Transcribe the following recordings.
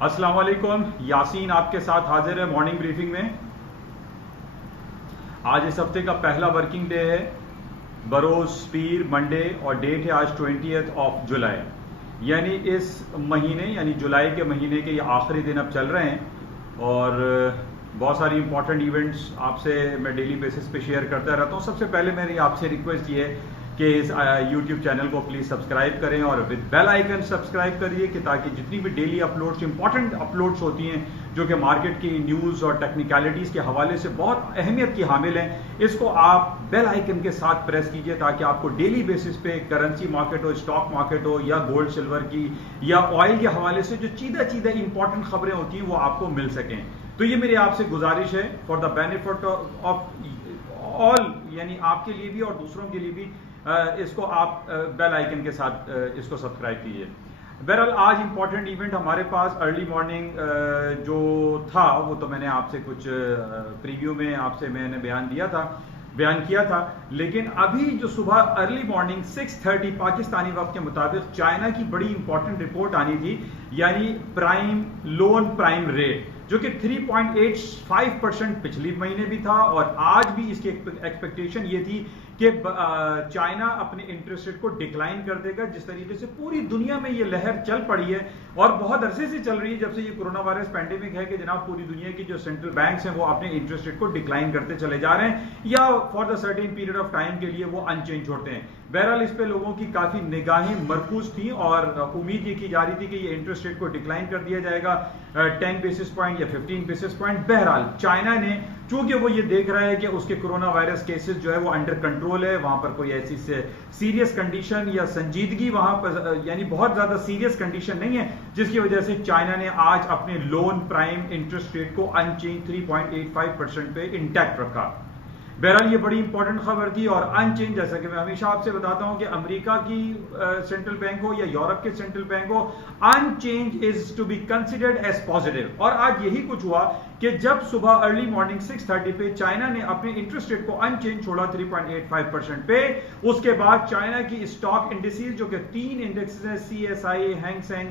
अस्सलाम वालेकुम। यासीन आपके साथ हाजिर है मॉर्निंग ब्रीफिंग में। आज इस हफ्ते का पहला वर्किंग डे है, बरोज पीर मंडे, और डेट है आज 20 जुलाई, यानी इस महीने यानी जुलाई के महीने के ये आखिरी दिन अब चल रहे हैं। और बहुत सारी इंपॉर्टेंट इवेंट्स आपसे मैं डेली बेसिस पे शेयर करता रहता हूँ। सबसे पहले मेरी आपसे रिक्वेस्ट ये है कि इस YouTube चैनल को प्लीज़ सब्सक्राइब करें और विद बेल आइकन सब्सक्राइब करिए कि ताकि जितनी भी डेली अपलोड्स, इंपॉर्टेंट अपलोड्स होती हैं जो कि मार्केट की न्यूज़ और टेक्निकलिटीज़ के हवाले से बहुत अहमियत की हामिल हैं, इसको आप बेल आइकन के साथ प्रेस कीजिए ताकि आपको डेली बेसिस पे करेंसी मार्केट हो, स्टॉक मार्केट हो, या गोल्ड सिल्वर की या ऑयल के हवाले से जो चीज़ा इंपॉर्टेंट खबरें होती हैं वो आपको मिल सकें। तो ये मेरी आपसे गुजारिश है for the benefit of all, यानी आपके लिए भी और दूसरों के लिए भी, इसको आप बेल आइकन के साथ इसको सब्सक्राइब कीजिए। बहरहाल आज इंपॉर्टेंट इवेंट हमारे पास अर्ली मॉर्निंग जो था वो तो मैंने आपसे कुछ प्रीव्यू में आपसे मैंने बयान किया था, लेकिन अभी जो सुबह अर्ली मॉर्निंग 6:30 पाकिस्तानी वक्त के मुताबिक चाइना की बड़ी इंपॉर्टेंट रिपोर्ट आनी थी, यानी लोन प्राइम रेट, जो कि 3.85% पिछले महीने भी था और आज भी इसकी एक्सपेक्टेशन ये थी कि चाइना अपने इंटरेस्ट रेट को डिक्लाइन कर देगा। जिस तरीके से पूरी दुनिया में ये लहर चल पड़ी है और बहुत अरसे से चल रही है, जब से ये कोरोना वायरस पैंडेमिक है, कि जनाब पूरी दुनिया की जो सेंट्रल बैंक्स हैं वो अपने इंटरेस्ट रेट को डिक्लाइन करते चले जा रहे हैं या for the certain period of time के लिए वो अनचेंज छोड़ते हैं। बहरहाल इस पे लोगों की काफी निगाहें मरकूज थी और उम्मीद ये की जा रही थी कि ये इंटरेस्ट रेट को डिक्लाइन कर दिया जाएगा 10 बेसिस पॉइंट या 15 बेसिस पॉइंट। बहरहाल चाइना ने, चूंकि वो ये देख रहा है कि उसके कोरोना वायरस केसेस जो है वो अंडर कंट्रोल है, वहां पर कोई ऐसी सीरियस कंडीशन या संजीदगी वहां पर यानी बहुत ज्यादा सीरियस कंडीशन नहीं है, जिसकी वजह से चाइना ने आज अपने लोन प्राइम इंटरेस्ट रेट को अनचेंज 3.85% पे इंटैक्ट रखा। बहरहाल ये बड़ी इंपॉर्टेंट खबर थी और अनचेंज, जैसा कि मैं हमेशा आपसे बताता हूं कि अमेरिका की सेंट्रल बैंक हो या यूरोप के सेंट्रल बैंक हो, unchanged is to be considered as positive. और आज यही कुछ हुआ कि जब सुबह अर्ली मॉर्निंग 6:30 पे चाइना ने अपने इंटरेस्ट रेट को अनचेंज छोड़ा 3.85% पे, उसके बाद चाइना की स्टॉक इंडिसेस, जो कि 3 इंडेक्सेस हैं, CSI, हैंग सेंग,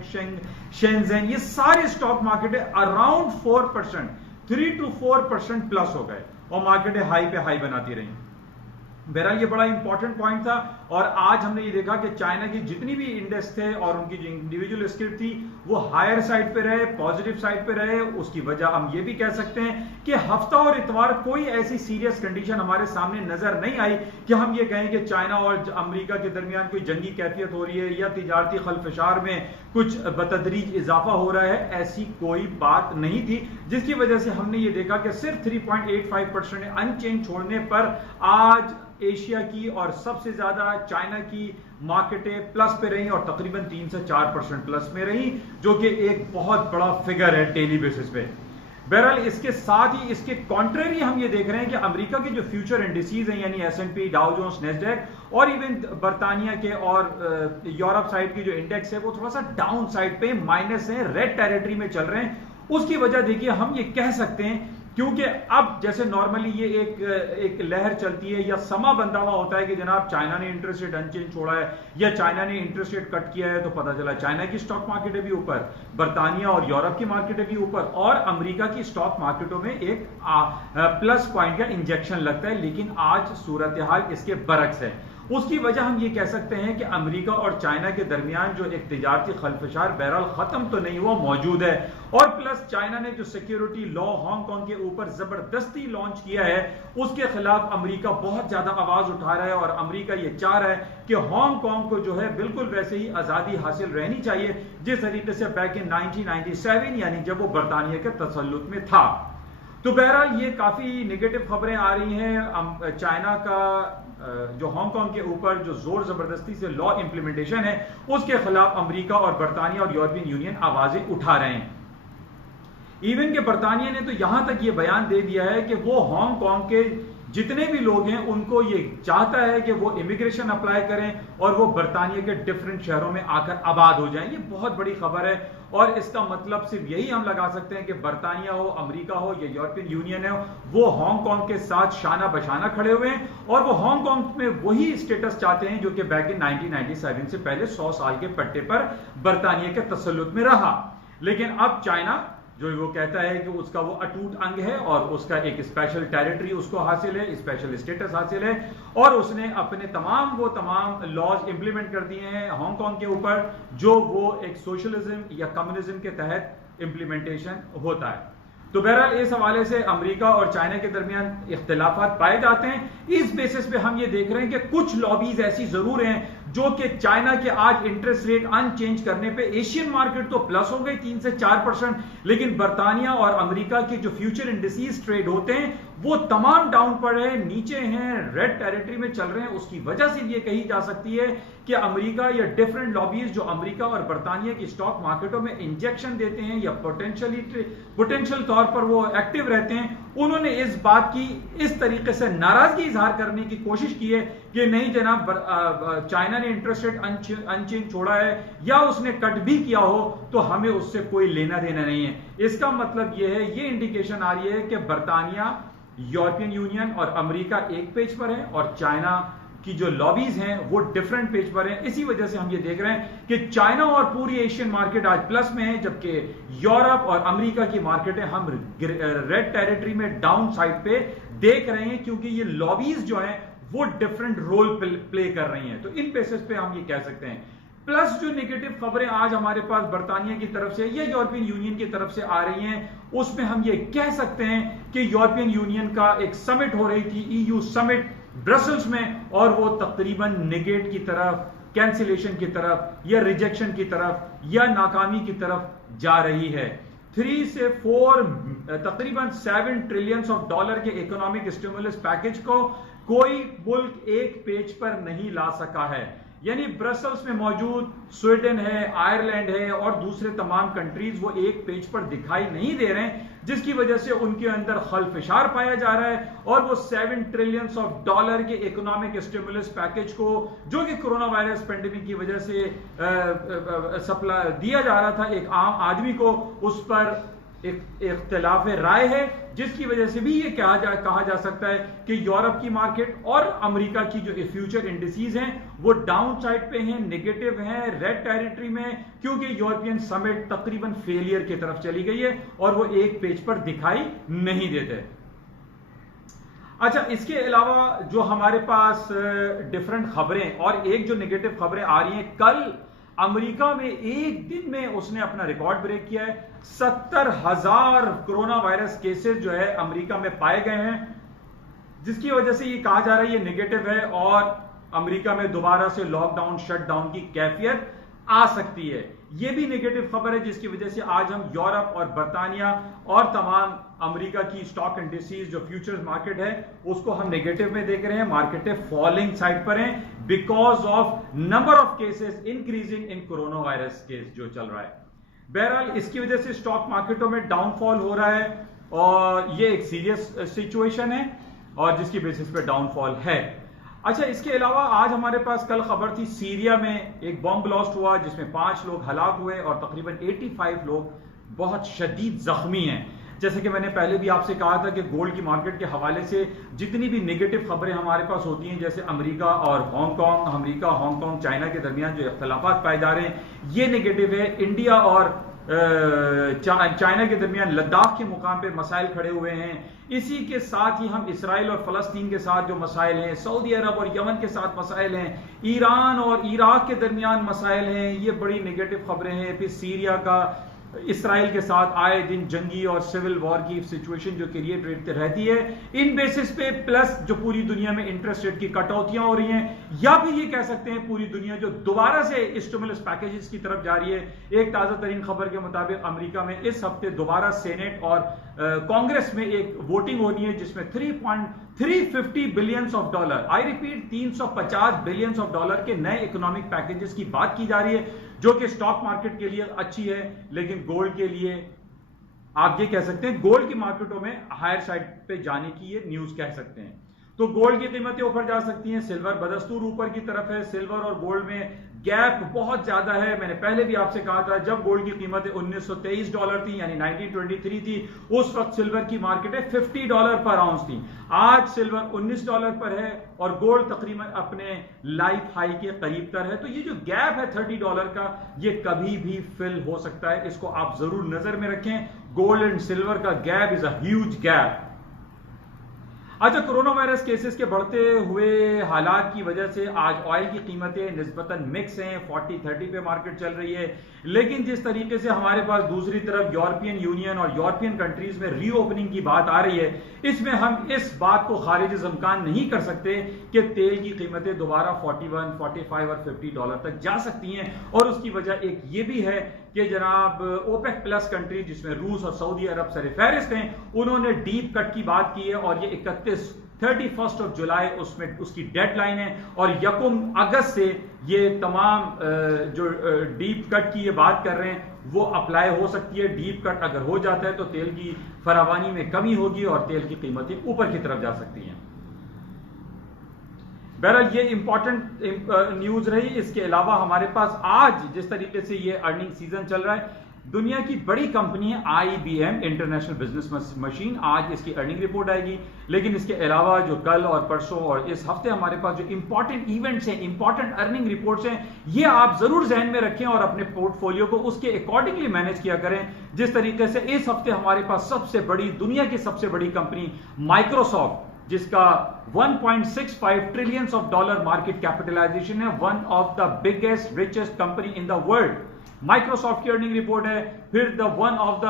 शेंजेन, ये सारे stock market around 4%, 3 to 4% plus हो गए और मार्केटें हाई पे हाई बनाती रही। बहरहाल ये बड़ा इंपॉर्टेंट पॉइंट था और आज हमने ये देखा कि चाइना की जितनी भी इंडेक्स थे और उनकी जो इंडिविजुअल स्क्रिप्ट थी वो हायर साइड पे रहे, पॉजिटिव साइड पे रहे। उसकी वजह हम ये भी कह सकते हैं कि हफ्ता और इतवार कोई ऐसी सीरियस कंडीशन हमारे सामने नजर नहीं आई कि हम ये कहें कि चाइना और अमेरिका के दरमियान कोई जंगी कैफियत हो रही है या तिजारती खलफशार में कुछ बतदरीज इजाफा हो रहा है। ऐसी कोई बात नहीं थी, जिसकी वजह से हमने ये देखा कि सिर्फ 3.85% अनचेंज छोड़ने पर आज एशिया की और सबसे ज्यादा चाइना की मार्केटें प्लस पे रही और तकरीबन 3 से 4% प्लस में रही, जो कि एक बहुत बड़ा फिगर है डेली बेसिस पे। बहरहाल इसके साथ ही इसके कॉन्ट्रेरी हम ये देख रहे हैं कि अमेरिका के जो फ्यूचर इंडिसेस हैं, यानी S&P, डाउ जोन्स, नेस्डैक और इवन बर्तानिया के और यूरोप साइड की जो इंडेक्स है वो थोड़ा सा डाउन साइड पे माइनस है, रेड टेरिटरी में चल रहे हैं। उसकी वजह देखिए हम ये कह सकते हैं, क्योंकि अब जैसे नॉर्मली ये एक लहर चलती है या समा बंधा हुआ होता है कि जनाब चाइना ने इंटरेस्ट रेट अनचेंज छोड़ा है या चाइना ने इंटरेस्ट रेट कट किया है, तो पता चला चाइना की स्टॉक मार्केटें भी ऊपर, बर्तानिया और यूरोप की मार्केटें भी ऊपर और अमेरिका की स्टॉक मार्केटों में एक प्लस पॉइंट का इंजेक्शन लगता है। लेकिन आज सूरत हाल इसके बरक्स है। उसकी वजह हम ये कह सकते हैं कि अमेरिका और चाइना के दरमियान जो एक तिजारती खलफशार बहरहाल खत्म तो नहीं हुआ, मौजूद है। और प्लस चाइना ने जो सिक्योरिटी लॉ हांगकांग के ऊपर जबरदस्ती लॉन्च किया है, उसके खिलाफ अमेरिका बहुत ज्यादा आवाज उठा रहा है और अमेरिका ये चाह रहा है कि हांगकांग को जो है बिल्कुल वैसे ही आजादी हासिल रहनी चाहिए जिस तरीके से बैक इन 1997 यानी जब वो बरतानिया के तसल्लुत में था। तो बहरहाल ये काफी नेगेटिव खबरें आ रही हैं। चाइना का जो हांगकांग के ऊपर जो जोर जबरदस्ती से लॉ इंप्लीमेंटेशन है, उसके खिलाफ अमेरिका और बर्तानिया और यूरोपियन यूनियन आवाजें उठा रहे हैं। इवन के बर्तानिया ने तो यहां तक ये बयान दे दिया है कि वो हांगकांग के जितने भी लोग हैं उनको ये चाहता है कि वो इमिग्रेशन अप्लाई करें और वो बर्तानिया के डिफरेंट शहरों में आकर आबाद हो जाएं। ये बहुत बड़ी खबर है और इसका मतलब सिर्फ यही हम लगा सकते हैं कि बर्तानिया हो, अमेरिका हो या यूरोपियन यूनियन हो, वो हांगकांग के साथ शाना बशाना खड़े हुए हैं और वो हांगकांग में वही स्टेटस चाहते हैं जो कि बैक इन 1997 से पहले 100 साल के पट्टे पर बर्तानिया के तसल्लुत में रहा। लेकिन अब चाइना जो वो कहता है कि उसका वो अटूट अंग है और उसका एक स्पेशल टेरिटरी उसको हासिल है, स्पेशल स्टेटस हासिल है, और उसने अपने तमाम लॉज इंप्लीमेंट कर दिए हैं हांगकांग के ऊपर, जो वो एक सोशलिज्म या कम्युनिज्म के तहत इंप्लीमेंटेशन होता है। तो बहरहाल इस हवाले से अमेरिका और चाइना के दरमियान इख्तिलाफात पाए जाते हैं। इस बेसिस पे हम ये देख रहे हैं कि कुछ लॉबीज ऐसी जरूर हैं जो कि चाइना के आज इंटरेस्ट रेट अनचेंज करने पे एशियन मार्केट तो प्लस हो गई 3 से 4%, लेकिन बरतानिया और अमेरिका के जो फ्यूचर इंडिसेस ट्रेड होते हैं वो तमाम डाउन पर है, नीचे हैं, रेड टेरिटरी में चल रहे हैं। उसकी वजह से ये कही जा सकती है कि अमेरिका या डिफरेंट लॉबीज जो अमेरिका और बरतानिया की स्टॉक मार्केटों में इंजेक्शन देते हैं या पोटेंशियल तौर पर वो एक्टिव रहते हैं, उन्होंने इस बात की इस तरीके से नाराजगी इजहार करने की कोशिश की है कि नहीं जनाब, चाइना ने इंटरेस्ट रेट अनचेंज छोड़ा है या उसने कट भी किया हो तो हमें उससे कोई लेना देना नहीं है। इसका मतलब यह है, ये इंडिकेशन आ रही है कि बरतानिया, यूरोपियन यूनियन और अमेरिका एक पेज पर है और चाइना की जो लॉबीज हैं वो डिफरेंट पेज पर हैं। इसी वजह से हम ये देख रहे हैं कि चाइना और पूरी एशियन मार्केट आज प्लस में है, जबकि यूरोप और अमेरिका की मार्केटें हम रेड टेरिटरी में डाउन साइड पे देख रहे हैं, क्योंकि ये लॉबीज जो हैं वो डिफरेंट रोल प्ले कर रही हैं। तो इन बेसिस पे हम ये कह सकते हैं। प्लस जो नेगेटिव खबरें आज हमारे पास बरतानिया की तरफ से या यूरोपियन यूनियन की तरफ से आ रही हैं, उसमें हम ये कह सकते हैं कि यूरोपियन यूनियन का एक समिट हो रही थी, ईयू समिट ब्रसल्स में, और वो तकरीबन नेगेट की तरफ, कैंसिलेशन की तरफ या रिजेक्शन की तरफ या नाकामी की तरफ जा रही है। 3 से 4 तकरीबन $7 ट्रिलियन के इकोनॉमिक स्टिमुलस पैकेज को कोई मुल्क एक पेज पर नहीं ला सका है। यानी ब्रसल्स में मौजूद स्वीडन है, आयरलैंड है और दूसरे तमाम कंट्रीज वो एक पेज पर दिखाई नहीं दे रहे हैं, जिसकी वजह से उनके अंदर खलफिशार पाया जा रहा है और वो $7 ट्रिलियन के इकोनॉमिक स्टिमुलस पैकेज को, जो कि कोरोना वायरस पेंडेमिक की वजह से सप्लाई दिया जा रहा था एक आम आदमी को, उस पर एक इख्तिलाफ राय है, जिसकी वजह से भी ये कहा जा सकता है कि यूरोप की मार्केट और अमेरिका की जो फ्यूचर इंडिसेस हैं वो डाउन साइड पे हैं, नेगेटिव हैं, रेड टेरिटरी में, क्योंकि यूरोपियन समिट तकरीबन फेलियर की तरफ चली गई है और वो एक पेज पर दिखाई नहीं देते। अच्छा, इसके अलावा जो हमारे पास डिफरेंट खबरें और एक जो नेगेटिव खबरें आ रही हैं, कल अमेरिका में एक दिन में उसने अपना रिकॉर्ड ब्रेक किया है। 70,000 कोरोना वायरस केसेस जो है अमेरिका में पाए गए हैं, जिसकी वजह से ये कहा जा रहा है ये नेगेटिव है और अमेरिका में दोबारा से लॉकडाउन, शटडाउन की कैफियत आ सकती है। ये भी नेगेटिव खबर है, जिसकी वजह से आज हम यूरोप और बरतानिया और तमाम अमेरिका की स्टॉक इंडिसेस जो फ्यूचर्स मार्केट है उसको हम नेगेटिव में देख रहे हैं। मार्केटें फॉलिंग साइड पर हैं because of number of cases increasing in corona virus case जो चल रहा है। बहरहाल इसकी वजह से स्टॉक मार्केटों में डाउनफॉल हो रहा है और ये एक सीरियस सिचुएशन है और जिसकी बेसिस पे डाउनफॉल है। अच्छा, इसके अलावा आज हमारे पास कल खबर थी, सीरिया में एक बॉम्ब ब्लास्ट हुआ जिसमें 5 लोग हलाक हुए और तकरीबन 85 लोग बहुत शदीद जख्मी हैं। जैसे कि मैंने पहले भी आपसे कहा था कि गोल्ड की मार्केट के हवाले से जितनी भी नेगेटिव खबरें हमारे पास होती हैं, जैसे अमेरिका और हांगकांग, अमेरिका, हांगकांग, चाइना के दरमियान जो इख्तिलाफात पाए जा रहे हैं, ये नेगेटिव है। इंडिया और चाइना के दरमियान लद्दाख के मुकाम पे मसाइल खड़े हुए हैं। इसी के साथ ही हम इसराइल और फलस्तीन के साथ जो मसाइल हैं, सऊदी अरब और यमन के साथ मसाइल हैं, ईरान और इराक के दरमियान मसाइल हैं, ये बड़ी नेगेटिव खबरें हैं। फिर सीरिया का इसराइल के साथ आए दिन जंगी और सिविल वॉर की सिचुएशन जो क्रिएट रहती है, इन बेसिस पे प्लस जो पूरी दुनिया में इंटरेस्ट रेट की कटौतियां हो रही हैं, या फिर ये कह सकते हैं पूरी दुनिया जो दोबारा से स्टिमुलस पैकेजेस की तरफ जा रही है। एक ताजा तरीन खबर के मुताबिक अमेरिका में इस हफ्ते दोबारा सेनेट और कांग्रेस में एक वोटिंग होनी है जिसमें $350 बिलियन, आई रिपीट $350 बिलियन के नए इकोनॉमिक पैकेजेस की बात की जा रही है, जो कि स्टॉक मार्केट के लिए अच्छी है, लेकिन गोल्ड के लिए आप ये कह सकते हैं गोल्ड की मार्केटों में हायर साइड पे जाने की ये न्यूज कह सकते हैं। तो गोल्ड की कीमतें ऊपर जा सकती हैं, सिल्वर बदस्तूर ऊपर की तरफ है। सिल्वर और गोल्ड में गैप बहुत ज्यादा है। मैंने पहले भी आपसे कहा था, जब गोल्ड की कीमतें $1923 थी यानी 1923 थी, उस वक्त सिल्वर की मार्केटें $50 पर आउंस थी। आज सिल्वर $19 पर है और गोल्ड तकरीबन अपने लाइफ हाई के करीब तर है। तो ये जो गैप है $30 का, ये कभी भी फिल हो सकता है, इसको आप जरूर नजर में रखें। गोल्ड एंड सिल्वर का gap is a huge gap. अच्छा, कोरोना वायरस केसेस के बढ़ते हुए हालात की वजह से आज ऑयल की कीमतें निस्बतन मिक्स हैं, 40-30 पे मार्केट चल रही है। लेकिन जिस तरीके से हमारे पास दूसरी तरफ यूरोपियन यूनियन और यूरोपियन कंट्रीज में रीओपनिंग की बात आ रही है, इसमें हम इस बात को खारिज इम्कान नहीं कर सकते कि तेल की कीमतें दोबारा 41, 45 और $50 तक जा सकती हैं। और उसकी वजह एक ये भी है कि जनाब ओपेक प्लस कंट्री जिसमें रूस और सऊदी अरब सरफहरिस्त हैं, उन्होंने डीप कट की बात की है और ये 31 जुलाई उसमें उसकी डेडलाइन है और 1 अगस्त से ये तमाम जो डीप कट की ये बात कर रहे हैं वो अप्लाई हो सकती है। डीप कट अगर हो जाता है तो तेल की फरावानी में कमी होगी और तेल की कीमतें ऊपर की तरफ जा सकती हैं। बहरहाल ये इंपॉर्टेंट न्यूज रही। इसके अलावा हमारे पास आज जिस तरीके से ये अर्निंग सीजन चल रहा है, दुनिया की बड़ी कंपनी है IBM इंटरनेशनल बिजनेस मशीन, आज इसकी अर्निंग रिपोर्ट आएगी। लेकिन इसके अलावा जो कल और परसों और इस हफ्ते हमारे पास जो इंपॉर्टेंट इवेंट्स हैं, इंपॉर्टेंट अर्निंग रिपोर्ट्स हैं, ये आप जरूर जहन में रखें और अपने पोर्टफोलियो को उसके अकॉर्डिंगली मैनेज किया करें। जिस तरीके से इस हफ्ते हमारे पास सबसे बड़ी, दुनिया की सबसे बड़ी कंपनी माइक्रोसॉफ्ट, जिसका $1.65 ट्रिलियन मार्केट कैपिटलाइजेशन है, one of the biggest richest company in the world, Microsoft की अर्निंग रिपोर्ट है। फिर the one of the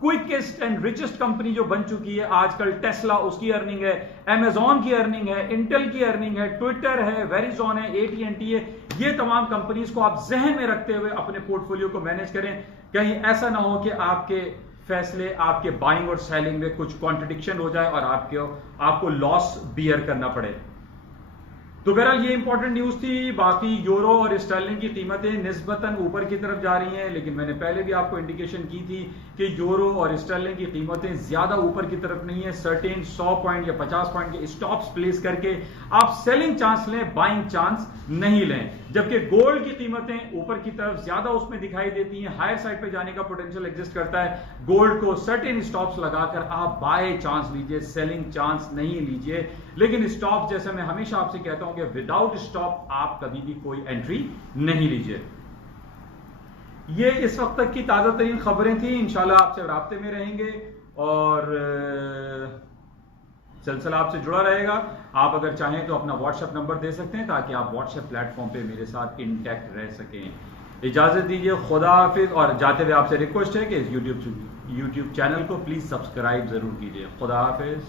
quickest and richest company जो बन चुकी है आजकल, टेस्ला, उसकी अर्निंग है। अमेजॉन की अर्निंग है, इंटेल की अर्निंग है, ट्विटर है, वेरिजॉन है, AT&T है। ये तमाम कंपनीज को आप जहन में रखते हुए अपने पोर्टफोलियो को मैनेज करें। कहीं ऐसा ना हो कि आपके फैसले, आपके बाइंग और सेलिंग में कुछ कॉन्ट्रडिक्शन हो जाए और आपको लॉस बियर करना पड़े। तो बहरहाल ये इंपॉर्टेंट न्यूज थी। बाकी यूरो और स्टर्लिंग की कीमतें निस्बतन ऊपर की तरफ जा रही हैं, लेकिन मैंने पहले भी आपको इंडिकेशन की थी कि यूरो और स्टर्लिंग की कीमतें ज्यादा ऊपर की तरफ नहीं है। सर्टेन 100 पॉइंट या 50 पॉइंट के स्टॉप्स प्लेस करके आप सेलिंग चांस लें, बाइंग चांस नहीं लें। जबकि गोल्ड की कीमतें ऊपर की तरफ ज्यादा उसमें दिखाई देती हैं, हायर साइड पे जाने का पोटेंशियल एग्जिस्ट करता है। गोल्ड को सर्टेन स्टॉप्स लगाकर आप बाय चांस लीजिए, सेलिंग चांस नहीं लीजिए। लेकिन स्टॉप, जैसे मैं हमेशा आपसे कहता हूं कि विदाउट स्टॉप आप कभी भी कोई एंट्री नहीं लीजिए। ये इस वक्त तक की ताजा तरीन खबरें थी। इंशाल्लाह आपसे राब्ते में रहेंगे और सिलसिला आपसे जुड़ा रहेगा। आप अगर चाहें तो अपना व्हाट्सएप नंबर दे सकते हैं ताकि आप व्हाट्सएप प्लेटफॉर्म पे मेरे साथ इंटैक्ट रह सकें। इजाजत दीजिए, खुदा हाफिज। और जाते हुए आपसे रिक्वेस्ट है कि इस यूट्यूब चैनल को प्लीज सब्सक्राइब जरूर कीजिए। खुदा हाफिज।